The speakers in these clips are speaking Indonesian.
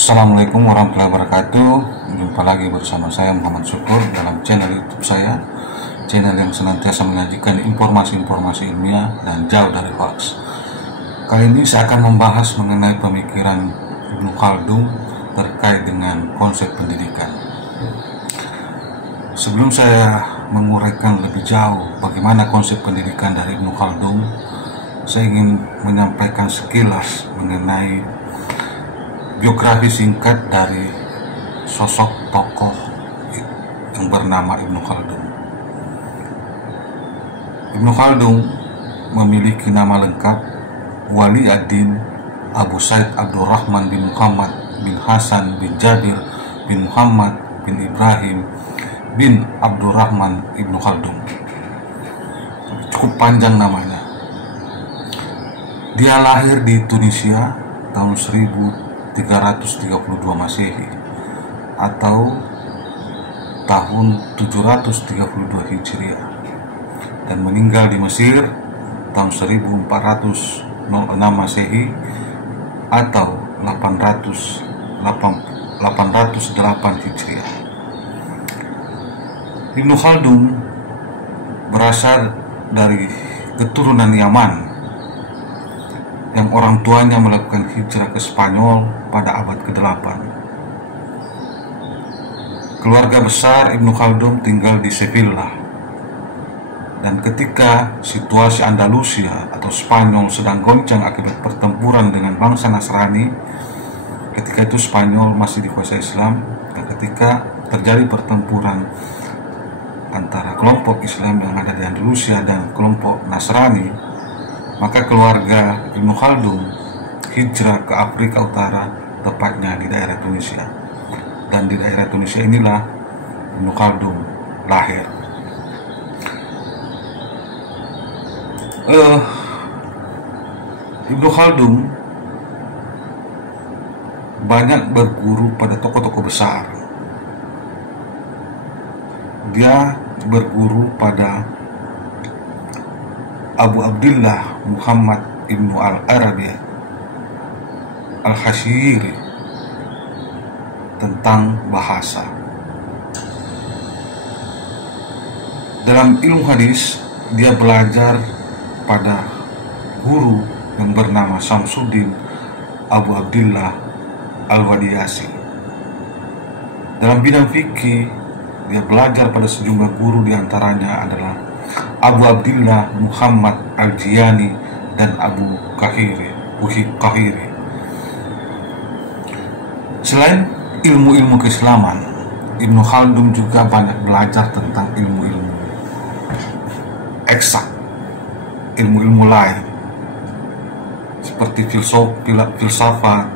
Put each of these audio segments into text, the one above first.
Assalamualaikum warahmatullahi wabarakatuh. Jumpa lagi bersama saya Muhammad Syukur dalam channel YouTube saya, channel yang senantiasa menyajikan informasi-informasi ilmiah dan jauh dari hoax. Kali ini saya akan membahas mengenai pemikiran Ibnu Khaldun terkait dengan konsep pendidikan. Sebelum saya menguraikan lebih jauh bagaimana konsep pendidikan dari Ibnu Khaldun, saya ingin menyampaikan sekilas mengenai biografi singkat dari sosok tokoh yang bernama Ibnu Khaldun. Ibnu Khaldun memiliki nama lengkap Wali ad-Din Abu Said Abdurrahman bin Muhammad bin Hasan bin Jabir bin Muhammad bin Ibrahim bin Abdurrahman Ibnu Khaldun. Cukup panjang namanya. Dia lahir di Tunisia tahun 1332 Masehi atau tahun 732 Hijriah dan meninggal di Mesir tahun 1406 Masehi atau 808 Hijriah. Ibnu Khaldun berasal dari keturunan Yaman yang orang tuanya melakukan hijrah ke Spanyol pada abad ke-8. Keluarga besar Ibnu Khaldun tinggal di Sevilla, dan ketika situasi Andalusia atau Spanyol sedang goncang akibat pertempuran dengan bangsa Nasrani, ketika itu Spanyol masih dikuasai Islam, dan ketika terjadi pertempuran antara kelompok Islam yang ada di Andalusia dan kelompok Nasrani, maka keluarga Ibnu Khaldun hijrah ke Afrika Utara, tepatnya di daerah Tunisia. Dan di daerah Tunisia inilah Ibnu Khaldun lahir. Ibnu Khaldun banyak berguru pada tokoh-tokoh besar. Dia berguru pada Abu Abdillah Muhammad Ibnu Al-Arabi Al-Hashiri tentang bahasa. Dalam ilmu hadis, dia belajar pada guru yang bernama Samsuddin Abu Abdillah Al-Wadiyasi. Dalam bidang fikih, dia belajar pada sejumlah guru, diantaranya adalah Abu Abdillah Muhammad Al-Jiyani dan Abu Kahiri. Selain ilmu-ilmu keislaman, Ibnu Khaldun juga banyak belajar tentang ilmu-ilmu eksak, ilmu-ilmu lain seperti filsafat,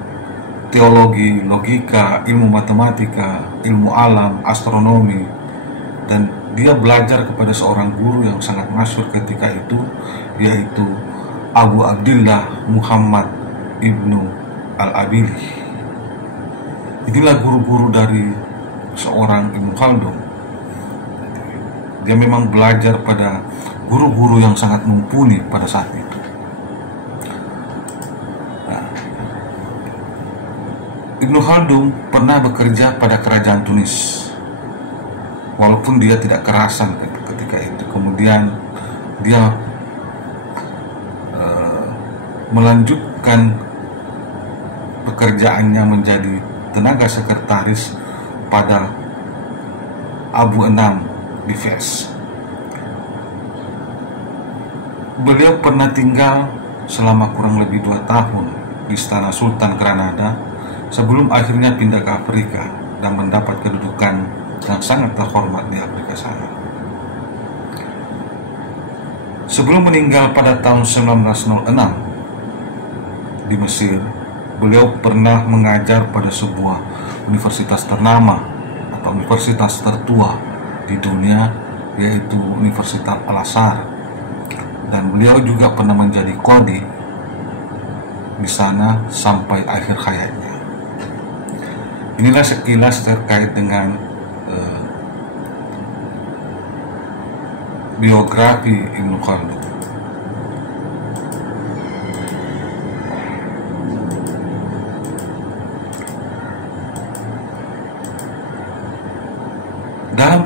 teologi, logika, ilmu matematika, ilmu alam, astronomi, dan dia belajar kepada seorang guru yang sangat masyhur ketika itu, yaitu Abu Abdillah Muhammad Ibnu Al-Abili. Inilah guru-guru dari seorang Ibnu Khaldun. Dia memang belajar pada guru-guru yang sangat mumpuni pada saat itu. Ibnu Khaldun pernah bekerja pada kerajaan Tunis, walaupun dia tidak kerasan ketika itu. Kemudian dia melanjutkan pekerjaannya menjadi tenaga sekretaris pada Abu Enam di Fez. Beliau pernah tinggal selama kurang lebih 2 tahun di Istana Sultan Granada sebelum akhirnya pindah ke Afrika dan mendapat kedudukan yang sangat terhormat di Afrika sana. Sebelum meninggal pada tahun 1906 di Mesir, beliau pernah mengajar pada sebuah universitas ternama atau universitas tertua di dunia, yaitu Universitas Al-Azhar, dan beliau juga pernah menjadi qadhi di sana sampai akhir hayatnya. Inilah sekilas terkait dengan biografi Ibnu Khaldun.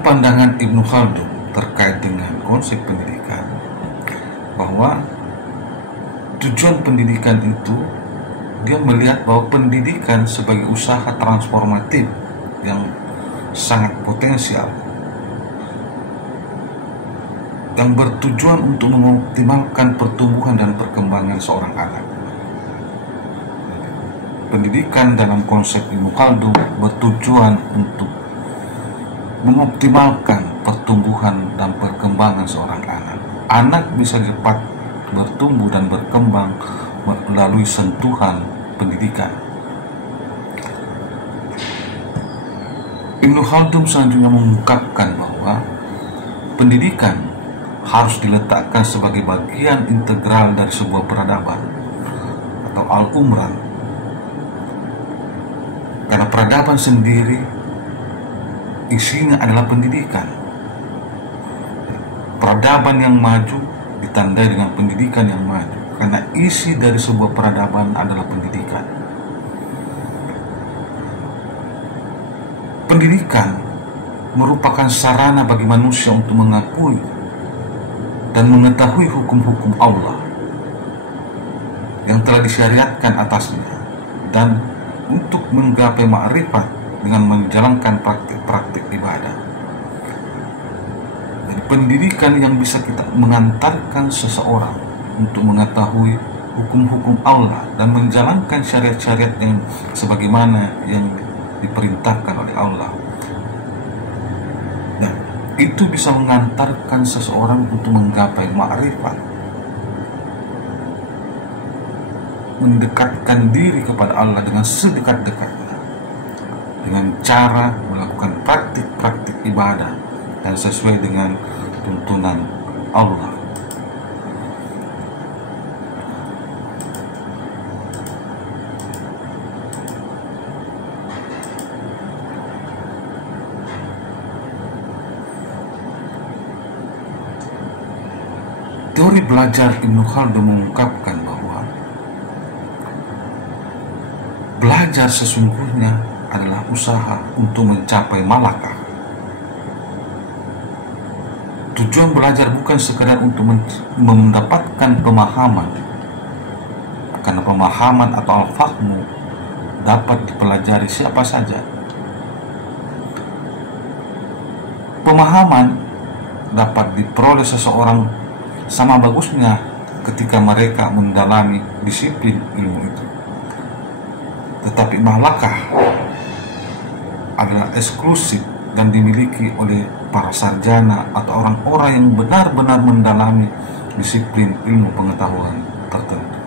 pandangan Ibnu Khaldun terkait dengan konsep pendidikan, bahwa tujuan pendidikan itu, dia melihat bahwa pendidikan sebagai usaha transformatif yang sangat potensial, yang bertujuan untuk mengoptimalkan pertumbuhan dan perkembangan seorang anak. Pendidikan dalam konsep Ibnu Khaldun bertujuan untuk mengoptimalkan pertumbuhan dan perkembangan seorang anak. Anak bisa cepat bertumbuh dan berkembang melalui sentuhan pendidikan. Ibnu Khaldun selanjutnya mengungkapkan bahwa pendidikan harus diletakkan sebagai bagian integral dari sebuah peradaban atau al-umran, karena peradaban sendiri isinya adalah pendidikan. Peradaban yang maju ditandai dengan pendidikan yang maju, karena isi dari sebuah peradaban adalah pendidikan. Pendidikan merupakan sarana bagi manusia untuk mengakui dan mengetahui hukum-hukum Allah yang telah disyariatkan atasnya, dan untuk menggapai ma'rifat dengan menjalankan praktik-praktik ibadah. Jadi pendidikan yang bisa kita mengantarkan seseorang untuk mengetahui hukum-hukum Allah dan menjalankan syariat-syariat yang sebagaimana yang diperintahkan oleh Allah. Dan itu bisa mengantarkan seseorang untuk menggapai ma'rifat, mendekatkan diri kepada Allah dengan sedekat-dekatnya, dengan cara melakukan praktik-praktik ibadah dan sesuai dengan tuntunan Allah. Teori belajar Ibnu Khaldun mengungkapkan bahwa belajar sesungguhnya adalah usaha untuk mencapai malakah. Tujuan belajar bukan sekadar untuk mendapatkan pemahaman, karena pemahaman atau al-fahmu dapat dipelajari siapa saja. Pemahaman dapat diperoleh seseorang sama bagusnya ketika mereka mendalami disiplin ilmu itu. Tetapi malakah adalah eksklusif dan dimiliki oleh para sarjana atau orang-orang yang benar-benar mendalami disiplin ilmu pengetahuan tertentu.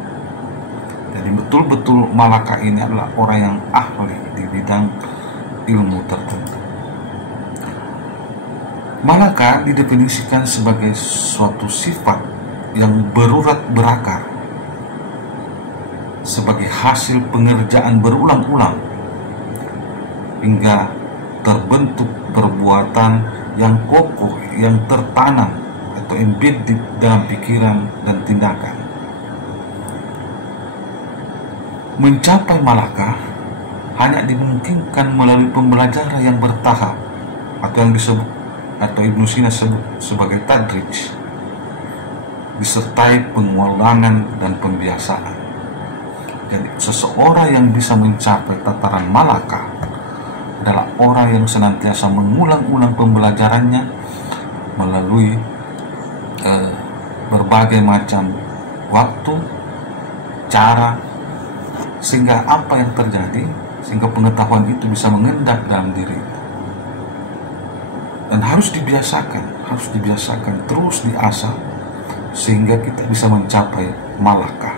Jadi betul-betul malakah ini adalah orang yang ahli di bidang ilmu tertentu. Malakah didefinisikan sebagai suatu sifat yang berurat berakar sebagai hasil pengerjaan berulang-ulang hingga terbentuk perbuatan yang kokoh, yang tertanam atau embedded dalam pikiran dan tindakan. Mencapai malakah hanya dimungkinkan melalui pembelajaran yang bertahap atau yang disebut atau Ibnu Sina sebut sebagai tadrij, disertai pengulangan dan pembiasaan. Jadi seseorang yang bisa mencapai tataran malakah adalah orang yang senantiasa mengulang-ulang pembelajarannya melalui berbagai macam waktu, cara, sehingga apa yang terjadi, sehingga pengetahuan itu bisa mengendap dalam diri. Dan harus dibiasakan, terus diasah sehingga kita bisa mencapai malakah.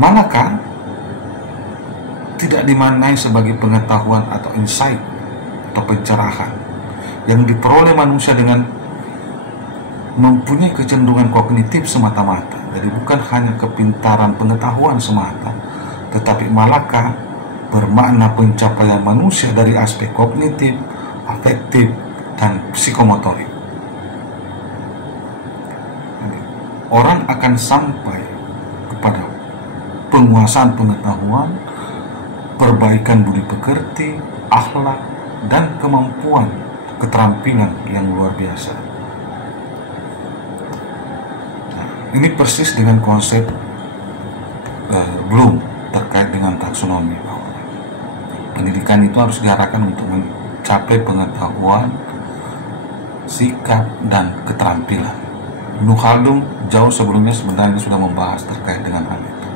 Malakah tidak dimaknai sebagai pengetahuan atau insight atau pencerahan yang diperoleh manusia dengan mempunyai kecenderungan kognitif semata-mata. Jadi bukan hanya kepintaran pengetahuan semata, tetapi malakah bermakna pencapaian manusia dari aspek kognitif, afektif, dan psikomotorik. Orang akan sampai kepada penguasaan pengetahuan perbaikan budi pekerti, akhlak, dan kemampuan keterampilan yang luar biasa. Nah, ini persis dengan konsep Bloom terkait dengan taksonomi, bahwa pendidikan itu harus diarahkan untuk mencapai pengetahuan, sikap, dan keterampilan. Ibnu Khaldun jauh sebelumnya sebenarnya sudah membahas terkait dengan hal itu.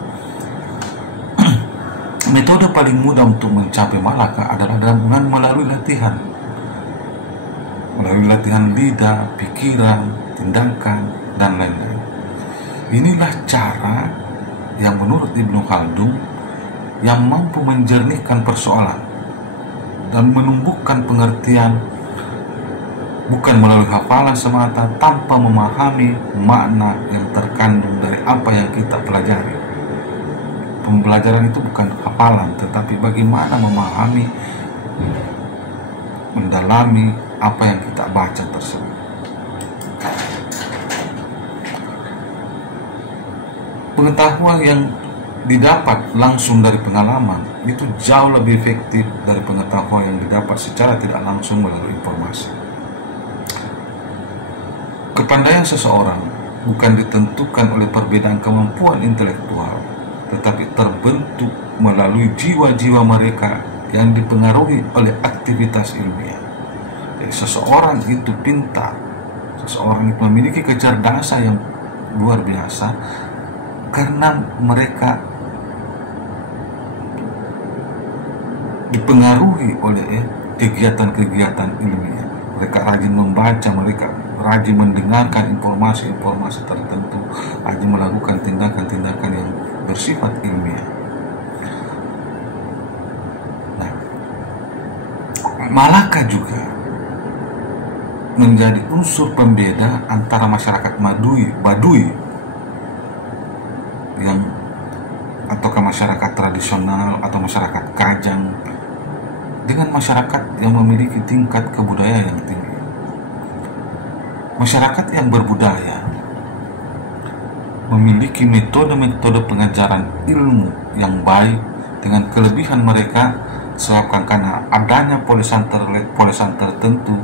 Metode paling mudah untuk mencapai malaka adalah dengan melalui latihan. Melalui latihan lidah, pikiran, tindakan, dan lain-lain. Inilah cara yang menurut Ibnu Khaldun yang mampu menjernihkan persoalan dan menumbuhkan pengertian, bukan melalui hafalan semata tanpa memahami makna yang terkandung dari apa yang kita pelajari. Pembelajaran itu bukan hafalan, tetapi bagaimana memahami, mendalami apa yang kita baca tersebut. Pengetahuan yang didapat langsung dari pengalaman itu jauh lebih efektif dari pengetahuan yang didapat secara tidak langsung melalui informasi. Kepandaian seseorang bukan ditentukan oleh perbedaan kemampuan intelektual, tetapi terbentuk melalui jiwa-jiwa mereka yang dipengaruhi oleh aktivitas ilmiah. Jadi seseorang itu pintar, seseorang itu memiliki kecerdasan yang luar biasa karena mereka dipengaruhi oleh kegiatan-kegiatan ilmiah. Mereka rajin membaca, mereka rajin mendengarkan informasi-informasi tertentu, rajin melakukan tindakan-tindakan yang bersifat ilmiah. Nah, malaka juga menjadi unsur pembeda antara masyarakat Baduy yang ataukah masyarakat tradisional atau masyarakat Kajang dengan masyarakat yang memiliki tingkat kebudayaan yang tinggi. Masyarakat yang berbudaya memiliki metode-metode pengajaran ilmu yang baik dengan kelebihan mereka disebabkan karena adanya polesan tertentu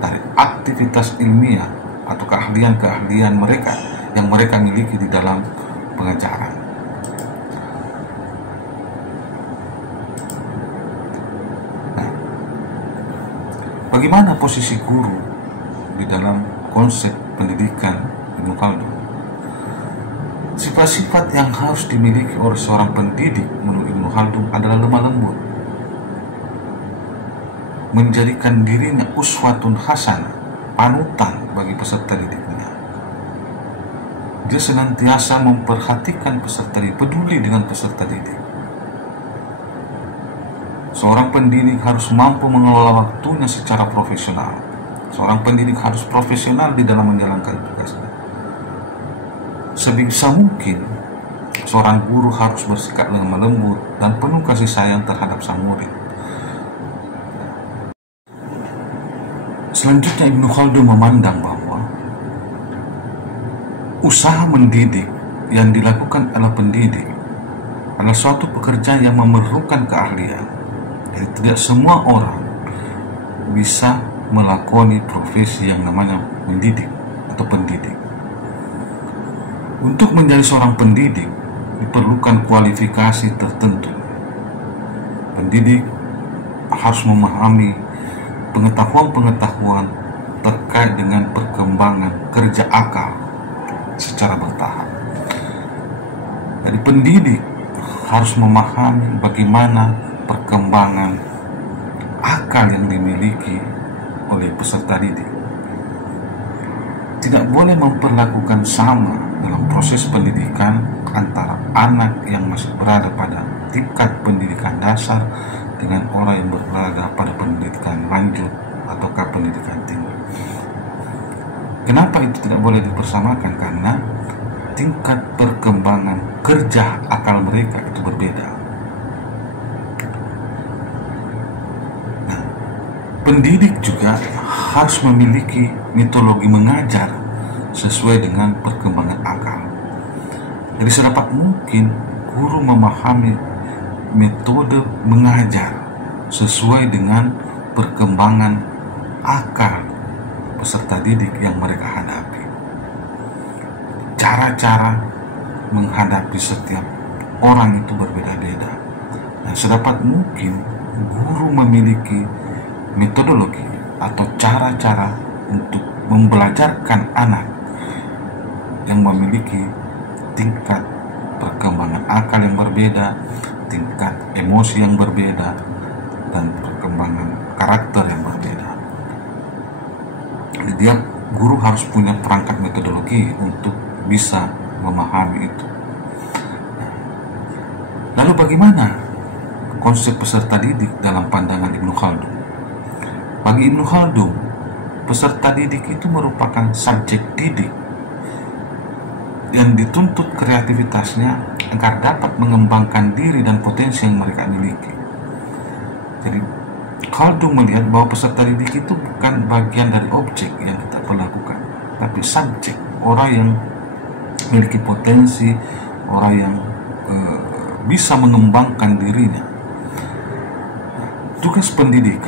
dari aktivitas ilmiah atau keahlian-keahlian mereka yang mereka miliki di dalam pengajaran. Nah, bagaimana posisi guru di dalam konsep pendidikan Ibnu Khaldun? Sifat-sifat yang harus dimiliki oleh seorang pendidik menurut Ibnu Khaldun adalah lemah lembut, menjadikan dirinya uswatun hasanah, panutan bagi peserta didiknya. Dia senantiasa memperhatikan peserta didik, peduli dengan peserta didik. Seorang pendidik harus mampu mengelola waktunya secara profesional. Seorang pendidik harus profesional di dalam menjalankan tugasnya. Sebisa mungkin, seorang guru harus bersikap lemah lembut dan penuh kasih sayang terhadap sang murid. Selanjutnya Ibnu Khaldun memandang bahwa usaha mendidik yang dilakukan oleh pendidik adalah suatu pekerjaan yang memerlukan keahlian. Jadi tidak semua orang bisa melakoni profesi yang namanya mendidik atau pendidik. Untuk menjadi seorang pendidik diperlukan kualifikasi tertentu. Pendidik harus memahami pengetahuan-pengetahuan terkait dengan perkembangan kerja akal secara bertahap. Jadi pendidik harus memahami bagaimana perkembangan akal yang dimiliki oleh peserta didik. Tidak boleh memperlakukan sama dalam proses pendidikan antara anak yang masih berada pada tingkat pendidikan dasar dengan orang yang berada pada pendidikan lanjut ataukah pendidikan tinggi. Kenapa itu tidak boleh dipersamakan? Karena tingkat perkembangan kerja akal mereka itu berbeda. Nah, pendidik juga harus memiliki metodologi mengajar sesuai dengan perkembangan akal. Jadi sedapat mungkin guru memahami metode mengajar sesuai dengan perkembangan akal peserta didik yang mereka hadapi. Cara-cara menghadapi setiap orang itu berbeda-beda. Dan sedapat mungkin guru memiliki metodologi atau cara-cara untuk membelajarkan anak yang memiliki tingkat perkembangan akal yang berbeda, tingkat emosi yang berbeda, dan perkembangan karakter yang berbeda. Jadi guru harus punya perangkat metodologi untuk bisa memahami itu. Lalu bagaimana konsep peserta didik dalam pandangan Ibnu Khaldun? Bagi Ibnu Khaldun, peserta didik itu merupakan subjek didik yang dituntut kreativitasnya agar dapat mengembangkan diri dan potensi yang mereka miliki. Jadi Khaldun melihat bahwa peserta didik itu bukan bagian dari objek yang kita perlakukan, tapi subjek, orang yang memiliki potensi, orang yang bisa mengembangkan dirinya. Tugas pendidik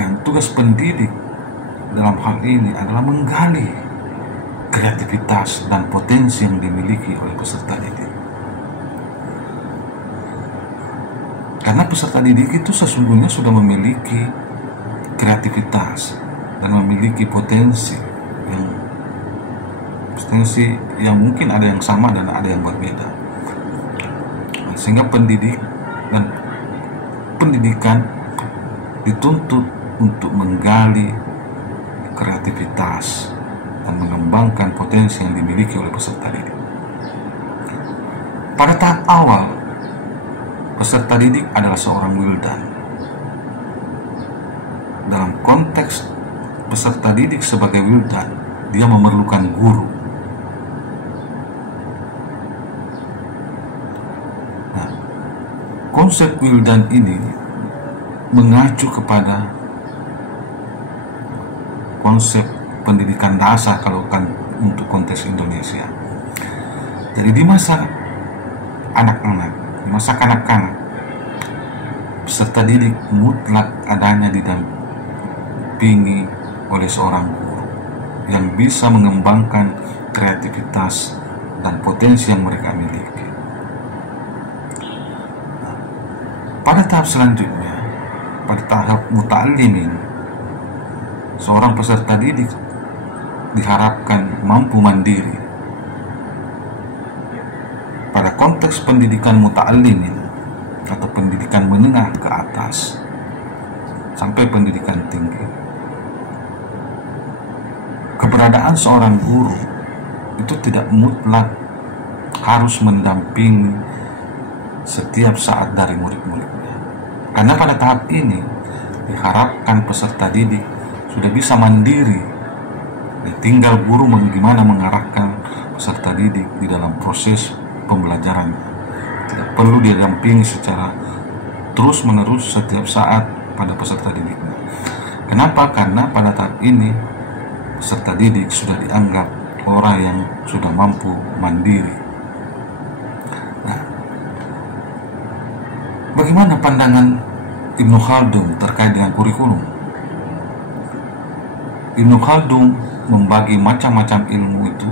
dalam hal ini adalah menggali kreativitas dan potensi yang dimiliki oleh peserta didik. Karena peserta didik itu sesungguhnya sudah memiliki kreativitas dan memiliki potensi yang mungkin ada yang sama dan ada yang berbeda. Sehingga pendidikan dituntut untuk menggali kreativitas dan mengembangkan potensi yang dimiliki oleh peserta didik. Pada tahap awal, peserta didik adalah seorang wildan. Dalam konteks peserta didik sebagai wildan, dia memerlukan guru. Nah, konsep wildan ini mengacu kepada konsep pendidikan dasar kalau kan untuk konteks Indonesia. Jadi di masa anak-anak, di masa kanak-kanak, peserta didik mutlak adanya didampingi oleh seorang guru yang bisa mengembangkan kreativitas dan potensi yang mereka miliki. Pada tahap selanjutnya, pada tahap muta'allimin, seorang peserta didik diharapkan mampu mandiri. Pada konteks pendidikan muta'allimin atau pendidikan menengah ke atas sampai pendidikan tinggi, keberadaan seorang guru itu tidak mutlak harus mendampingi setiap saat dari murid-muridnya. Karena pada tahap ini diharapkan peserta didik sudah bisa mandiri, tinggal guru bagaimana mengarahkan peserta didik di dalam proses pembelajarannya. Tidak perlu didampingi secara terus-menerus setiap saat pada peserta didiknya. Kenapa? Karena pada tahap ini peserta didik sudah dianggap orang yang sudah mampu mandiri. Nah, bagaimana pandangan Ibnu Khaldun terkait dengan kurikulum? Ibnu Khaldun membagi macam-macam ilmu itu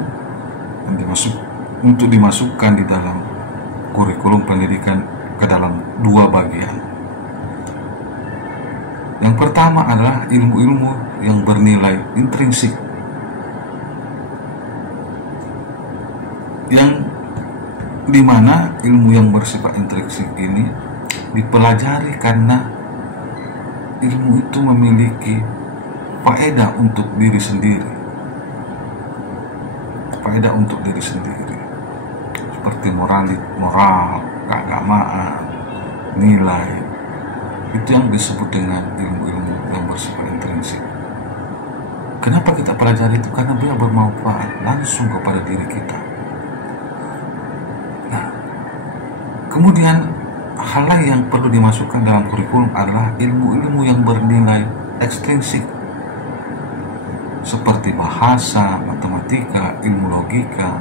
untuk dimasukkan di dalam kurikulum pendidikan ke dalam dua bagian. Yang pertama adalah ilmu-ilmu yang bernilai intrinsik, yang dimana ilmu yang bersifat intrinsik ini dipelajari karena ilmu itu memiliki faedah untuk diri sendiri, seperti moral, keagamaan, nilai. Itu yang disebut dengan ilmu-ilmu yang bersifat intrinsik. Kenapa kita pelajari itu? Karena dia bermanfaat langsung kepada diri kita. Nah, kemudian hal lain yang perlu dimasukkan dalam kurikulum adalah ilmu-ilmu yang bernilai ekstrinsik, seperti bahasa, matematika, ilmu logika,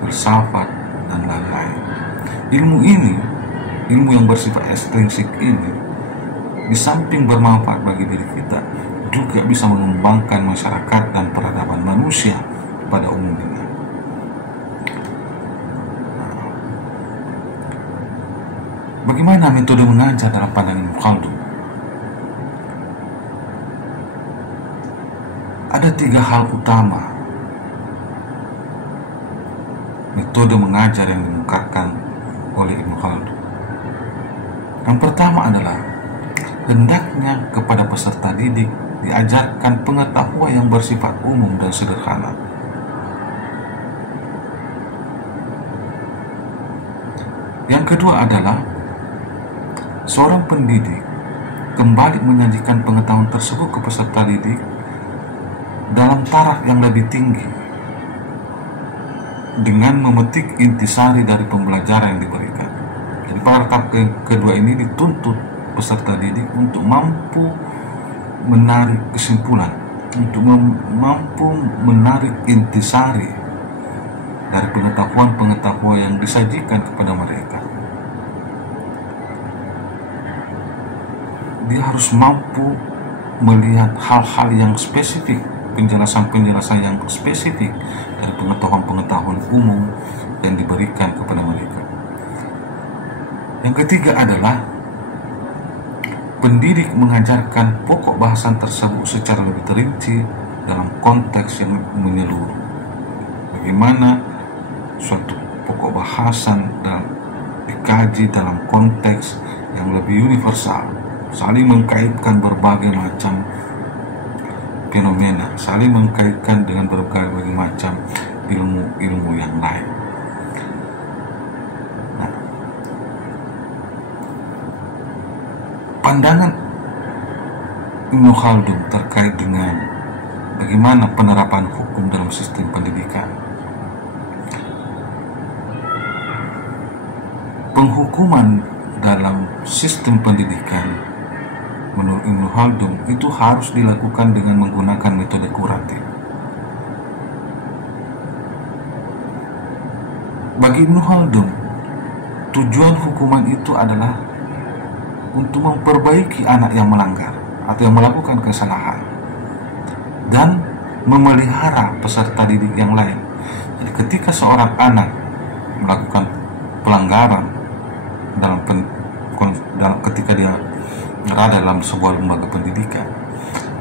filsafat, dan lain-lain. Ilmu ini ilmu yang bersifat ekstrinsik ini, di samping bermanfaat bagi diri kita, juga bisa mengembangkan masyarakat dan peradaban manusia pada umumnya. Bagaimana metode mengajar dalam pandangan Ibnu Khaldun? Ada 3 hal utama metode mengajar yang dimungkarkan oleh Ibnu Khaldun. Yang pertama adalah hendaknya kepada peserta didik diajarkan pengetahuan yang bersifat umum dan sederhana. Yang kedua adalah seorang pendidik kembali menyajikan pengetahuan tersebut ke peserta didik dalam taraf yang lebih tinggi dengan memetik intisari dari pembelajaran yang diberikan. Jadi pada tahap kedua ini dituntut peserta didik untuk mampu menarik kesimpulan, untuk mampu menarik intisari dari pengetahuan-pengetahuan yang disajikan kepada mereka. Dia harus mampu melihat hal-hal yang spesifik, penjelasan-penjelasan yang spesifik dari pengetahuan-pengetahuan umum yang diberikan kepada mereka. Yang ketiga adalah pendidik mengajarkan pokok bahasan tersebut secara lebih terinci dalam konteks yang menyeluruh. Bagaimana suatu pokok bahasan dikaji dalam konteks yang lebih universal, saling mengkaitkan berbagai macam fenomena, saling mengkaitkan dengan berbagai macam ilmu-ilmu yang lain. Nah, pandangan Ibnu Khaldun terkait dengan bagaimana penerapan hukum dalam sistem pendidikan. Penghukuman dalam sistem pendidikan menurut Ibnu Khaldun itu harus dilakukan dengan menggunakan metode kuratif. Bagi Ibnu Khaldun, tujuan hukuman itu adalah untuk memperbaiki anak yang melanggar atau yang melakukan kesalahan dan memelihara peserta didik yang lain. Jadi ketika seorang anak melakukan pelanggaran ketika dia berada dalam sebuah lembaga pendidikan,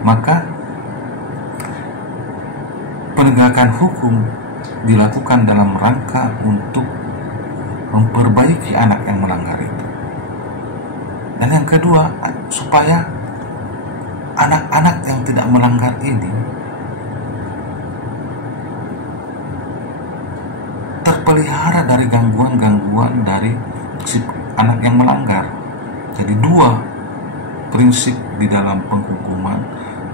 maka penegakan hukum dilakukan dalam rangka untuk memperbaiki anak yang melanggar itu. Dan yang kedua, supaya anak-anak yang tidak melanggar ini terpelihara dari gangguan-gangguan dari si anak yang melanggar. Jadi 2 prinsip di dalam penghukuman,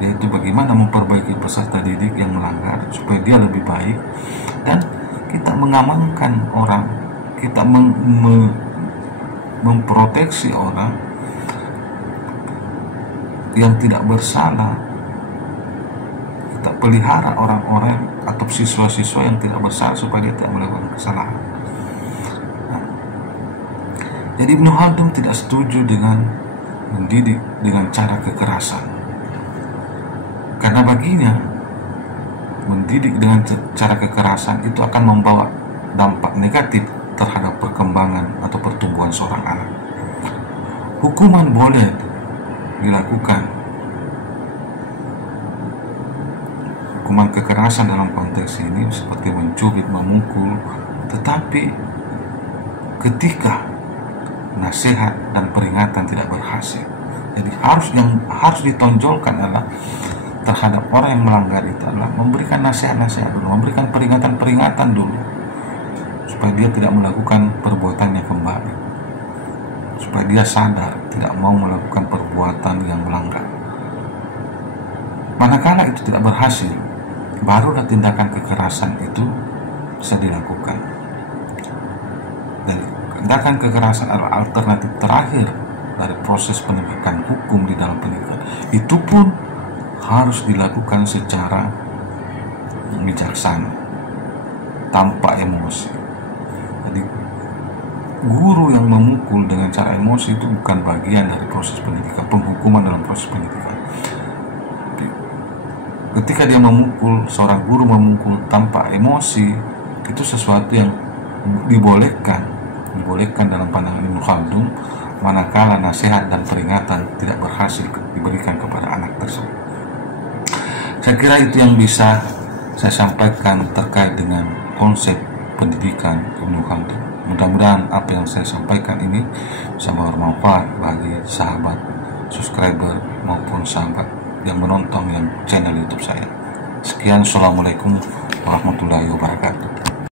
yaitu bagaimana memperbaiki peserta didik yang melanggar supaya dia lebih baik, dan kita mengamankan orang, kita memproteksi orang yang tidak bersalah, kita pelihara orang-orang atau siswa-siswa yang tidak bersalah supaya dia tidak melakukan kesalahan. Jadi Ibnu Khaldun tidak setuju dengan mendidik dengan cara kekerasan, karena baginya mendidik dengan cara kekerasan itu akan membawa dampak negatif terhadap perkembangan atau pertumbuhan seorang anak. Hukuman boleh dilakukan, hukuman kekerasan dalam konteks ini seperti mencubit, memukul, tetapi ketika nasihat dan peringatan tidak berhasil, jadi yang harus ditonjolkan adalah terhadap orang yang melanggar itu adalah memberikan nasihat-nasihat dulu, memberikan peringatan-peringatan dulu, supaya dia tidak melakukan perbuatannya kembali, supaya dia sadar tidak mau melakukan perbuatan yang melanggar. Manakala itu tidak berhasil, barulah tindakan kekerasan itu bisa dilakukan. Dan tindakan kekerasan adalah alternatif terakhir dari proses penegakan hukum di dalam pendidikan. Itu pun harus dilakukan secara bijaksana, tanpa emosi. Jadi guru yang memukul dengan cara emosi itu bukan bagian dari proses pendidikan, penghukuman dalam proses pendidikan. Ketika dia memukul, seorang guru memukul tanpa emosi, itu sesuatu yang dibolehkan dalam pandangan Ibnu Khaldun, manakala nasihat dan peringatan tidak berhasil diberikan kepada anak tersebut. Saya kira itu yang bisa saya sampaikan terkait dengan konsep pendidikan Ibnu Khaldun. Mudah-mudahan apa yang saya sampaikan ini bisa bermanfaat bagi sahabat subscriber maupun sahabat yang menonton yang channel YouTube saya. Sekian, assalamualaikum warahmatullahi wabarakatuh.